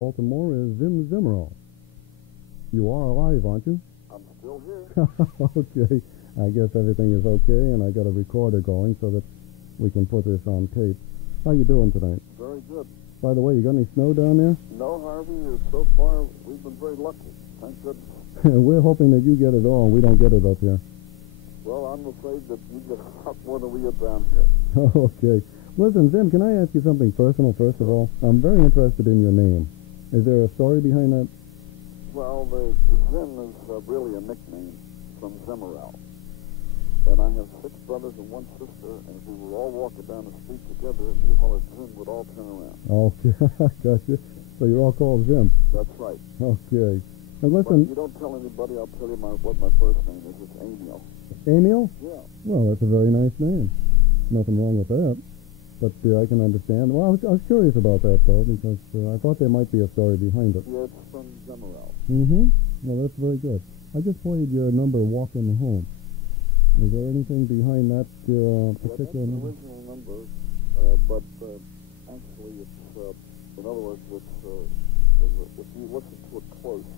Baltimore is Zim Zemeral. You are alive, aren't you? I'm still here. Okay. I guess everything is okay, and I got a recorder going so that we can put this on tape. How you doing tonight? Very good. By the way, you got any snow down there? No, Harvey. So far, we've been very lucky. Thank goodness. We're hoping that you get it all, and we don't get it up here. Well, I'm afraid that you get a lot more than we get down here. Okay. Listen, Zim, can I ask you something personal, first of all? I'm very interested in your name. Is there a story behind that? Well, the Zim is really a nickname from Zemeral. And I have 6 brothers and 1 sister, and if we were all walking down the street together and you hollered Zim, we'd all turn around. Okay, gotcha. So you're all called Zim? That's right. Okay. Now listen... But if you don't tell anybody, I'll tell you what my first name is. It's Emil. Emil? Yeah. Well, that's a very nice name. Nothing wrong with that. But I can understand. Well, I was curious about that, though, because I thought there might be a story behind it. Yeah, it's from Zemeral. Mm-hmm. Well, that's very good. I just played your number, Walking Home. Is there anything behind that particular number? That's the original number, but actually it's, in other words, if you listen to it close,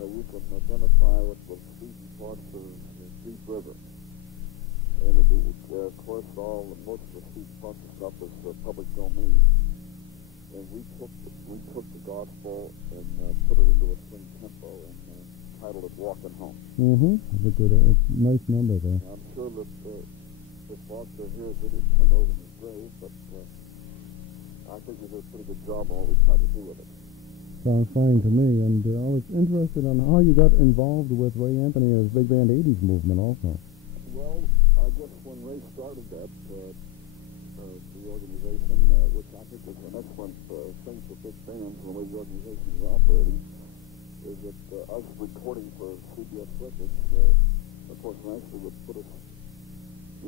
you can identify with the Sweden parts of the Deep River. And of course, most of the Sweden parts of stuff is public domain. And we took the gospel and put it into a swing tempo and titled it Walking Home. Mm-hmm. It's a nice number there. I'm sure that if Foster hears it, he'd turn over in his grave, but I think we did a pretty good job on what we tried to do with it. Sounds fine to me, and I was interested in how you got involved with Ray Anthony and his Big Band 80s movement also. Well, I guess when Ray started that, the organization, which I think is an excellent thing for big bands, and the way the organization is operating, is that us recording for CBS Records, of course, nicely would put us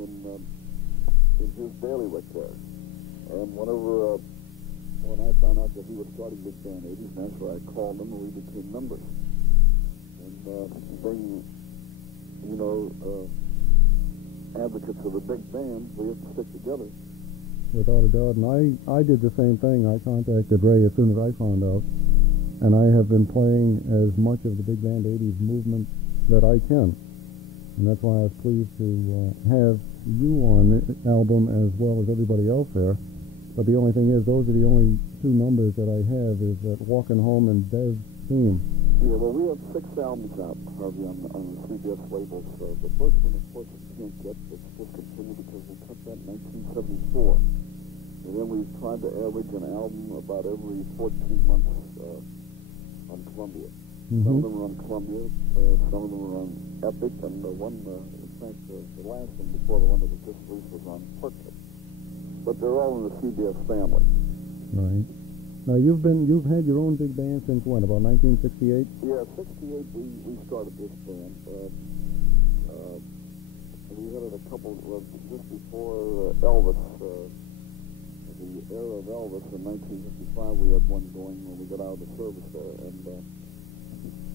in his bailiwick there. And when I found out that he was starting Big Band 80s, naturally I called him and we became members. And being, advocates of the big band, we have to stick together. Without a doubt, and I did the same thing. I contacted Ray as soon as I found out, and I have been playing as much of the Big Band 80s movement that I can. And that's why I was pleased to have you on the album as well as everybody else there. But the only thing is, those are the only 2 numbers that I have, is that Walking Home and Dev's Theme. Yeah, well, we have 6 albums out, Harvey, on the CBS labels. The first one, of course, you can't get. It's discontinued because we cut that in 1974. And then we've tried to average an album about every 14 months on Columbia. Mm-hmm. Some of them are on Columbia, some of them are on Epic, and the one, in fact, the last one before the one that was just released was on Portrait. But they're all in the CBS family. Right. Now you've had your own big band since when? About 1968? Yeah, 68 we started this band. We had it a couple just before Elvis. The era of Elvis in 1955, we had one going when we got out of the service there, and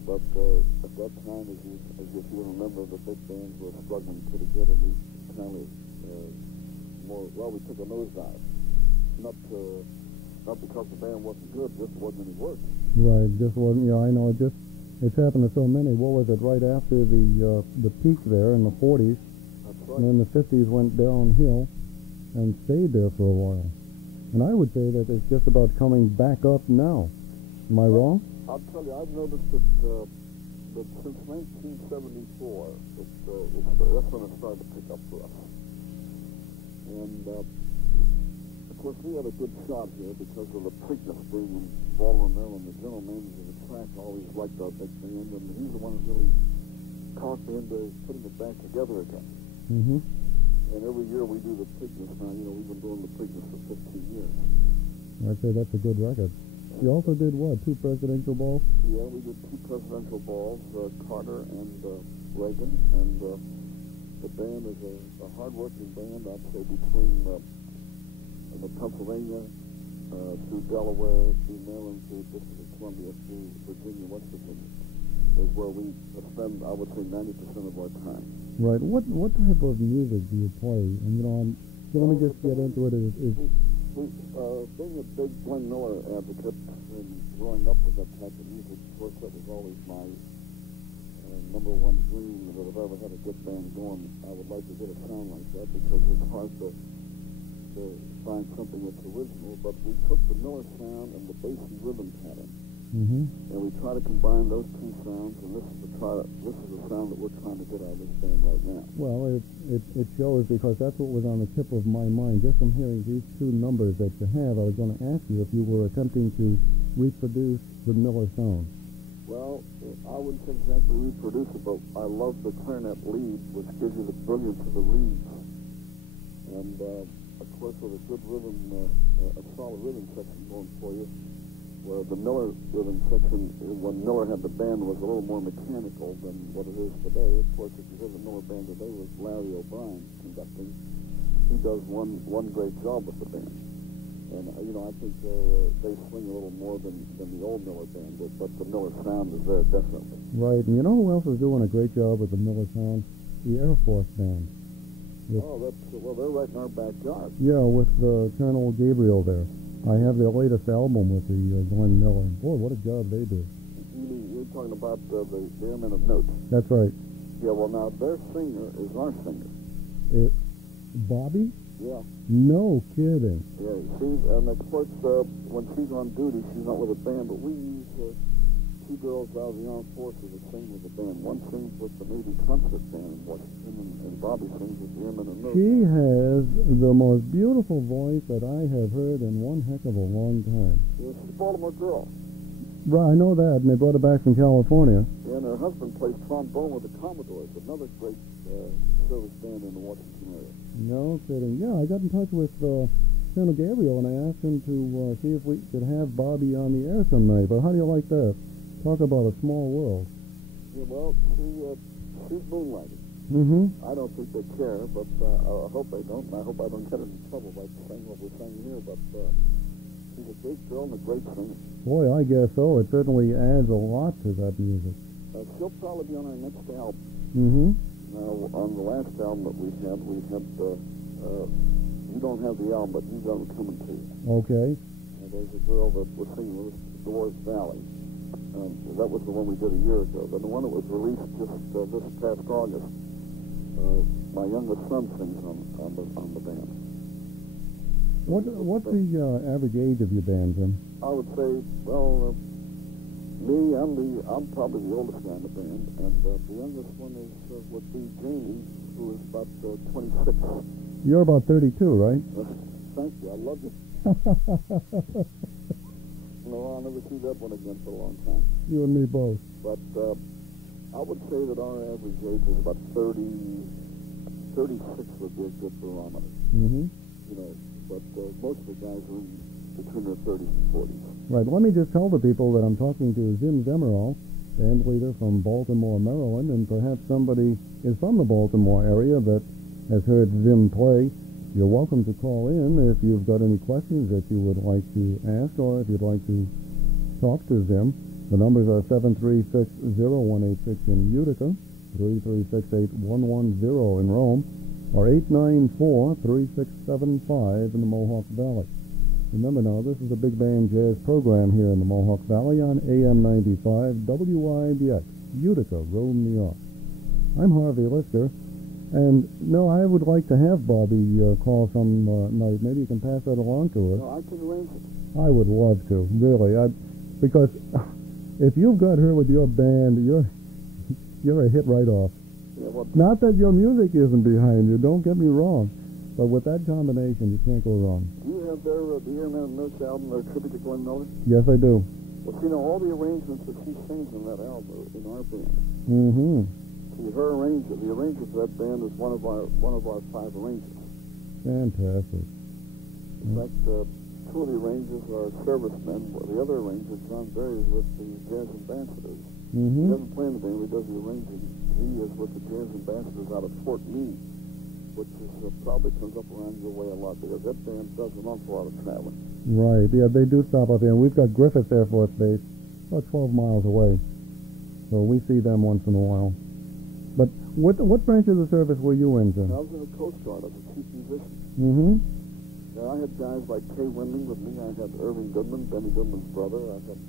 but at that time, as if you remember, the big bands were struggling pretty good, and we kind of we took a nosedive, not because the band wasn't good, just wasn't any work. Right, just wasn't. Yeah, I know. It's happened to so many. What was it? Right after the peak there in the 40s, that's right. And then the 50s went downhill, and stayed there for a while. And I would say that it's just about coming back up now. Am I wrong? I'll tell you, I've noticed that since 1974, that's when it started to pick up for us. And, of course, we had a good shot here because of the Preakness being in Baltimore, Maryland. The general manager of the track always liked our big band, and he's the one who really talked me into putting it back together again. Mm-hmm. And every year we do the Preakness. Now, we've been doing the Preakness for 15 years. I'd say that's a good record. You also did what? 2 presidential balls? Yeah, we did 2 presidential balls, Carter and Reagan, and the band is a hard-working band, I'd say, between the Pennsylvania, through Delaware, through Maryland, through the District of Columbia, through Virginia, West Virginia, is where we spend, I would say, 90% of our time. Right. What type of music do you play? And let me just get into it. Being a big Glenn Miller advocate and growing up with that type of music, of course, that was always my number one dream, that if I ever had a good band going, I would like to get a sound like that, because it's hard to find something that's original. But we took the Miller sound and the bassy rhythm pattern, and we try to combine those two sounds, and this is the sound that we're trying to get out of this band right now. Well, it shows, because that's what was on the tip of my mind. Just from hearing these two numbers that you have, I was going to ask you if you were attempting to reproduce the Miller sound. Well, I wouldn't exactly reproduce it, but I love the clarinet lead, which gives you the brilliance of the reeds. And, of course, with a good rhythm, a solid rhythm section going for you, where the Miller rhythm section, when Miller had the band, was a little more mechanical than what it is today. Of course, if you hear the Miller band today with Larry O'Brien conducting, he does one great job with the band. And, I think they swing a little more than the old Miller band did, but the Miller sound is there, definitely. Right, and you know who else is doing a great job with the Miller sound? The Air Force Band. Well, they're right in our backyard. Yeah, with Colonel Gabriel there. I have their latest album with the Glenn Miller. Boy, what a job they do. You're talking about the Airmen of Note. That's right. Yeah, well, now, their singer is our singer. Bobby? Yeah. No kidding. Yeah, and of course, when she's on duty, she's not with a band, but we use two girls out of the armed forces that sing with the band. One sings with the Navy Concert Band in Washington, and Bobby sings with the Airmen of Note. She has the most beautiful voice that I have heard in one heck of a long time. Yeah, she's a Baltimore girl. Right, I know that, and they brought her back from California. And her husband plays trombone with the Commodores, another great service band in the Washington area. No kidding. Yeah, I got in touch with Colonel Gabriel, and I asked him to see if we could have Bobby on the air some night. But how do you like that? Talk about a small world. Yeah, well, she's moonlighting. I don't think they care, but I hope they don't, and I hope I don't get in trouble by saying what we're saying here, but she's a great girl and a great singer. Boy, I guess so. It certainly adds a lot to that music. She'll probably be on our next album. Now, on the last album that we had, you don't have the album, but you've got them coming to you. Okay. There's a girl that was singing with Dolores Valley. That was the one we did a year ago. Then the one that was released just this past August, my youngest son sings on the band. What's the average age of your band, Jim? I would say, well, me, I'm probably the oldest guy in the band, and the youngest one would be Jamie, who is about 26. You're about 32, right? Thank you. I love you. I'll never see that one again for a long time. You and me both. But I would say that our average age is about 36 would be a good barometer. But most of the guys are between their 30s and 40s. Right. Let me just tell the people that I'm talking to Zim Zemeral, band leader from Baltimore, Maryland, and perhaps somebody is from the Baltimore area that has heard Zim play. You're welcome to call in if you've got any questions that you would like to ask, or if you'd like to talk to Zim. The numbers are 736-0186 in Utica, 336-8110 in Rome, or 894-3675 in the Mohawk Valley. Remember now, this is a big band jazz program here in the Mohawk Valley on AM 95 WIBX, Utica, Rome, New York. I'm Harvey Lisker, and no, I would like to have Bobby call some night. Maybe you can pass that along to her. No, I can arrange it. I would love to, really, because if you've got her with your band, you're a hit right off. Yeah, well, not that your music isn't behind you, don't get me wrong, but with that combination, you can't go wrong. Do you have the Airmen of Note album, their tribute to Glenn Miller? Yes, I do. Well, all the arrangements that she sings in that album are in our band. See, the arranger for that band is one of our 5 arrangers. Fantastic. In fact, 2 of the arrangers are servicemen. The other arranger, John Berry, is with the Jazz Ambassadors. He doesn't play in the band, he does the arranging. He is with the Jazz Ambassadors out of Fort Meade, which probably comes up around your way a lot, because that band does an awful lot of traveling. Right, yeah, they do stop up here. And we've got Griffith Air Force Base about 12 miles away, so we see them once in a while. But what branch of the service were you in, sir? I was in the Coast Guard as a chief musician. I had guys like Kay Winding with me. I had Irving Goodman, Benny Goodman's brother. I had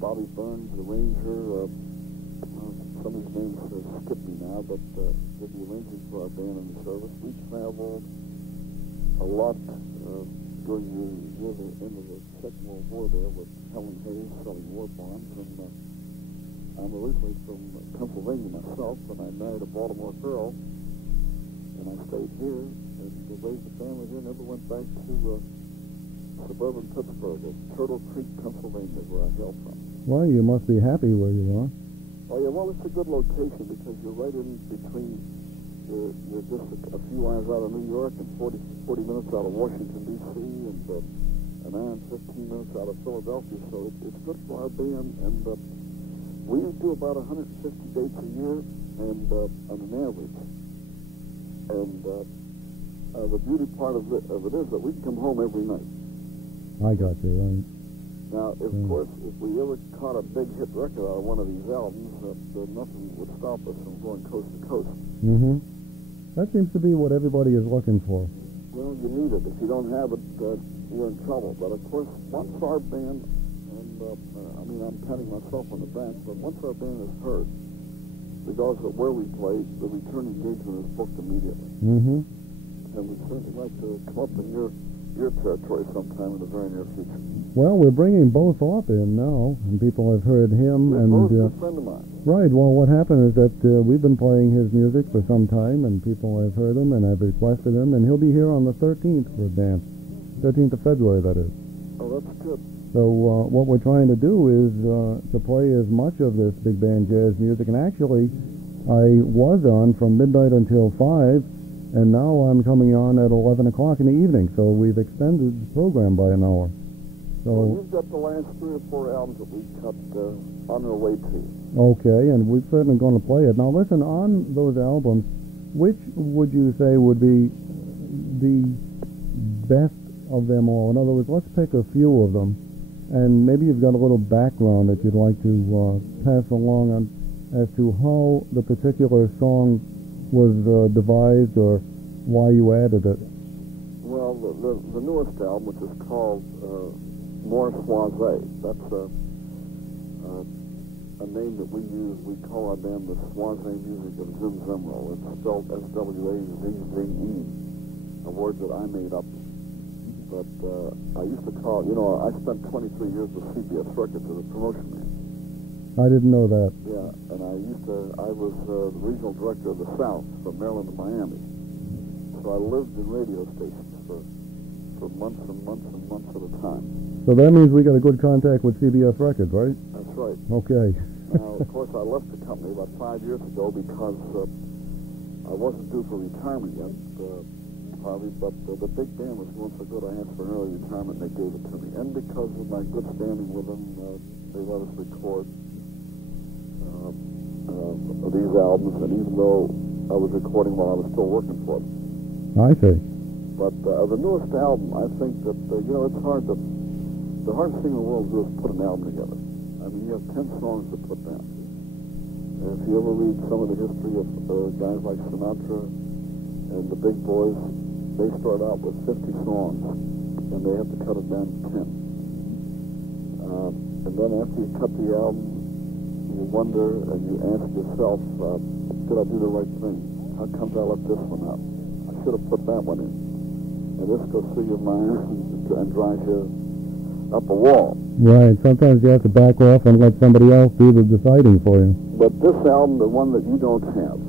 Bobby Burns, the Ranger. Some of his names skip me now, but did the arranging for our band in the service. We traveled a lot during the end of the Second World War there with Helen Hayes selling war bonds. And I'm originally from Pennsylvania myself, and I married a Baltimore girl, and I stayed here and raised a family here. Never went back to suburban Pittsburgh, Turtle Creek, Pennsylvania, where I hail from. Well, you must be happy where you are. Oh yeah, well, it's a good location because you're right in between. You're just a few hours out of New York and 40 minutes out of Washington, D.C., and an hour and 15 minutes out of Philadelphia. So it's good for our band, and we do about 150 dates a year, and on an average. And the beauty part of it is that we can come home every night. I got you, right. Now, of course, if we ever caught a big hit record out of one of these albums, nothing would stop us from going coast to coast. Mm-hmm. That seems to be what everybody is looking for. Well, you need it. If you don't have it, you're in trouble. But, of course, once our band, and I'm patting myself on the back, but once our band is heard, regardless of where we play, the return engagement is booked immediately. Mm-hmm. And we'd certainly like to come up in your territory sometime in the very near future. Well, we're bringing Bo Thorpe in now, and people have heard him. He's and a friend of mine. Right. Well, what happened is that we've been playing his music for some time, and people have heard him and have requested him, and he'll be here on the 13th for a dance. 13th of February, that is. Oh, that's good. So what we're trying to do is to play as much of this big band jazz music, and actually I was on from midnight until 5, and now I'm coming on at 11 o'clock in the evening, so we've extended the program by an hour. So well, you've got the last 3 or 4 albums that we cut on their way to you. Okay, and we're certainly going to play it. Now listen, on those albums, which would you say would be the best of them all? In other words, let's pick a few of them, and maybe you've got a little background that you'd like to pass along on as to how the particular song was devised or why you added it. Well, the newest album, which is called More Soise, that's a name that we use. We call our band the Soise music of Zim Zemeral. It's spelled S-W-A-Z-Z-E, a word that I made up. But I used to call, I spent 23 years with CBS Records as a promotion man. I didn't know that. Yeah, and I was the regional director of the South from Maryland to Miami. So I lived in radio stations for months and months and months at a time. So that means we got a good contact with CBS Records, right? That's right. Okay. Now, of course, I left the company about 5 years ago because I wasn't due for retirement yet, Harvey, but the big band was going so good I asked for an early retirement and they gave it to me. And because of my good standing with them, they let us record these albums, and even though I was recording while I was still working for them. I see. But the newest album, I think that, it's hard to, the hardest thing in the world to do is put an album together. I mean, you have 10 songs to put down. And if you ever read some of the history of guys like Sinatra and the big boys, they start out with 50 songs, and they have to cut it down to 10. And then after you cut the album, you wonder and you ask yourself, did I do the right thing? How come I left this one out? I should have put that one in. And this goes through your mind and drives you up a wall. Right. Sometimes you have to back off and let somebody else do the deciding for you. But this album, the one that you don't have,